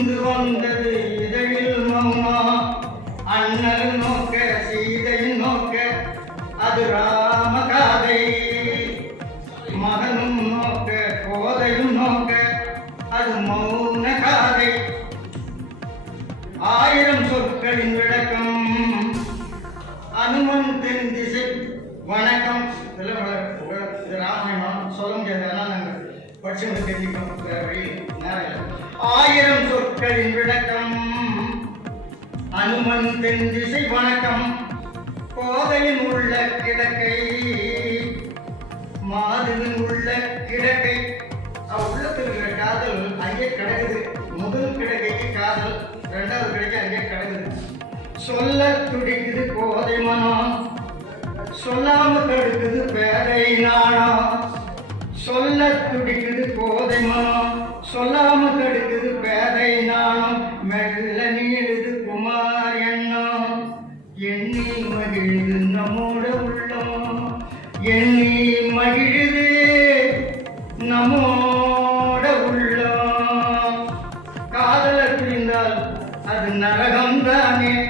கனிந்து வந்தது இதழில் மௌனா அண்ணல் நோக்க சீதை நோக்க அது ராமகாதை. மகனும் நோக்க கோதையும் நோக்க அது மௌன காதை ஆயிரம் சொற்களின் விளக்கம் அனுமன் தென் திசை. வணக்கம். இதுல உல- ராமாயணம் சொல்ல முடியாது. ஆனால் நாங்கள் படிச்சு தெரிஞ்சுக்கணும். சொற்களின் விளக்கம். அனுமன் தென் திசை வணக்கம். கோதையின் உள்ள கிடக்கை மாதிரின் உள்ள கிடக்கை. அவ உள்ளத்தில் இருக்கிற காதல் அங்கே கிடக்குது. முதல் கிடக்கைக்கு காதல் இரண்டாவது கிடக்கை அங்கே கிடக்குது. சொல்ல துடிக்குது கோதை மனம். சொல்லாம தடுக்குது பேரை நாணம். சொல்ல துடிக்குது கோதை மனம். சொல்லாம தடுக்குது பேதை நாணம் மெல்ல நீடுது குமார் எண்ணம். எண்ணி மகிழுது நம்மோட உள்ளம். எண்ணி மகிழுது நம்மோட உள்ளம். காதலர் பிரிந்தால் அது நரகம் தானே.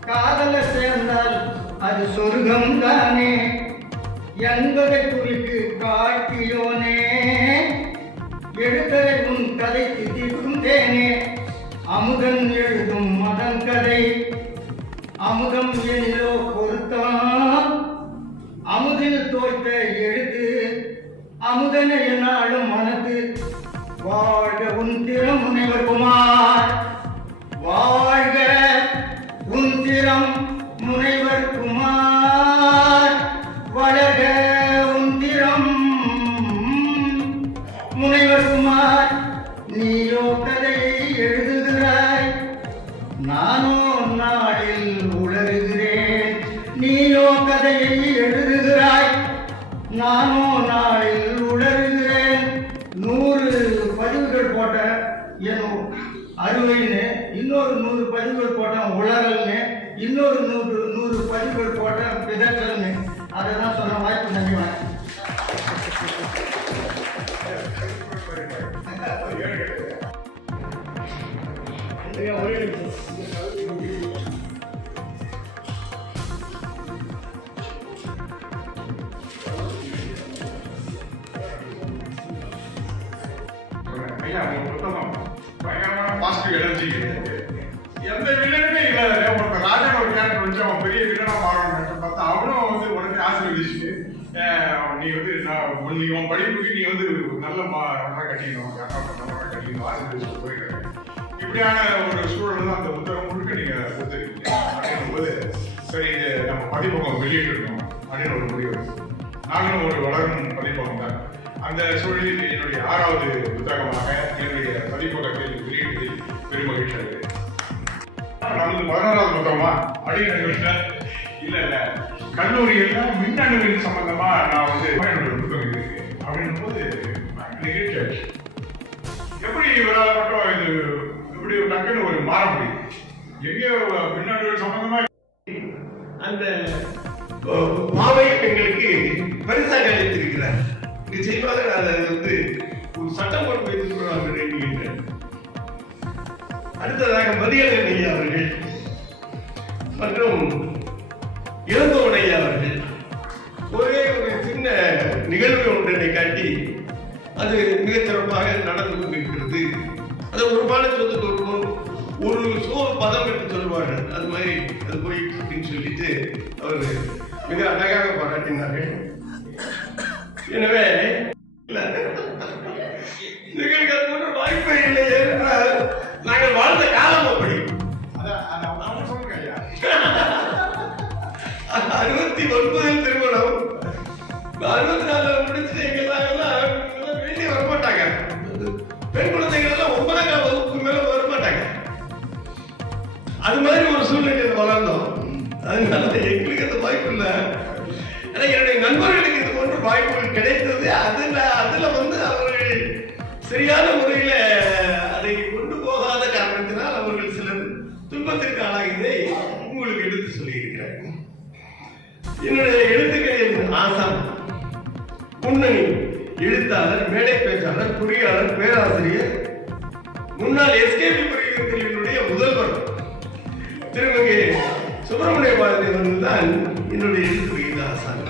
காதல சேர்ந்தால் அது சொர்க்கம் தானே. என்பதை குறித்து காட்டியோனே. எடுத்ததை உன் கதைக்கு தீர்க்கும் தேனே. அமுதன் எழுதும் மதன் கதை. அமுதம் எனிலோ பொருத்தான் அமுதில் தோற்ற எழுத்து. அமுதன என்னாலும் மனது வாழ உன் திறமுனைவர் குமார் நீயோ கதையை எழுதுகிறாய். நானோ நாளில் உழறுகிறேன் நூறு பதிவுகள் போட்ட என் அறுவைன்னு இன்னொரு நூறு பதிவுகள் போட்டேன் உலகல்னு இன்னொரு நூறு நூறு பதிவுகள் போட்டேன் பிதற்றல்னு அதை தான் சொன்ன வாய்ப்பு நன்றி வணக்கம் எந்த வில்லனுமே இல்லை ஒரு ராஜன் ஒரு கேரக்டர் வச்சு அவன் பெரிய வில்லனா மாறணும் பார்த்தா அவனும் வந்து உடனே ஆசீர்வதிச்சு நீ வந்து நான் நீ உன் படிப்புக்கு நீ வந்து நல்ல மா நல்லா கட்டிக்கணும் கர்நாடகா நல்லா கட்டிக்கணும் ஆசீர்வதிச்சு போயிருக்காரு இப்படியான ஒரு சூழல் தான் அந்த புத்தகம் முழுக்க நீங்க கொடுத்துருக்கீங்க. அப்படிங்கும்போது சரி இது நம்ம பதிப்பகம் வெளியிட்டிருக்கோம் அப்படின்னு ஒரு முடிவு நாங்களும் ஒரு வளரும் பதிப்பகம் தான். அந்த சூழலில் என்னுடைய ஆறாவது புத்தகமாக என்னுடைய நமது பதினாறாவது பத்திரமா அப்படின்னு நினைக்கிறேன் இல்ல இல்ல. கல்லூரியில மின்னணுவின் சம்பந்தமா நான் வந்து என்னுடைய புத்தகம் இருக்கு அப்படின்னும் போது எப்படி இவரால் மட்டும் இது இப்படி ஒரு டக்குன்னு ஒரு மாற முடியும் எங்க மின்னணுவின் சம்பந்தமா அந்த பாவை பெண்களுக்கு பரிசாக அளித்திருக்கிறார். நிச்சயமாக நான் அதை வந்து ஒரு சட்டம் போட்டு வைத்துக் என்று எண்ணுகின்றேன் அடுத்ததாக மதியழகன் ஐயா அவர்கள் மற்றும் இளங்கோவன் அவர்கள் ஒரே ஒரு சின்ன நிகழ்வு ஒன்றினை காட்டி அது மிக சிறப்பாக நடந்து கொண்டிருக்கிறது. அது ஒரு பாடத்தில் வந்து ஒரு ஒரு சோ பதம் என்று சொல்வார்கள் அது மாதிரி அது போய் அப்படின்னு சொல்லிட்டு அவர் மிக அழகாக பாராட்டினார்கள். எனவே இல்ல, எங்களுக்கு அது வாய்ப்பே இல்லை நாங்கள் வாழ்ந்த காலம் அறுபத்தி நாலுல முடிச்சுட்டு எங்கெல்லாம் எல்லாம் வெளியே வரமாட்டாங்க. பெண் குழந்தைகள் எல்லாம் ஒன்பதாம் கால வகுப்பு மேல வரமாட்டாங்க. அது மாதிரி ஒரு சூழ்நிலையில் வளர்ந்தோம். அதனால எங்களுக்கு அந்த வாய்ப்பு இல்லை. ஆனா என்னுடைய நண்பர்களுக்கு இது போன்ற வாய்ப்புகள் கிடைத்தது. அதுல அதுல வந்து அவர்கள் சரியான முறையில அதை கொண்டு போகாத காரணத்தினால் அவர்கள் சிலர் துன்பத்திற்கு ஆளாகியதை உங்களுக்கு எடுத்து சொல்லியிருக்கிறேன். என்னுடைய எழுத்துக்களின் ஆசான். முன்னணி எழுத்தாளர் மேடை பேச்சாளர் பொறியாளர் பேராசிரியர். முன்னாள் எஸ்கேபி பொறியியல் பிரிவினுடைய முதல்வர். திருமங்கை சுப்பிரமணிய பாரதி அவர்கள் தான் என்னுடைய எழுத்து ஆசான்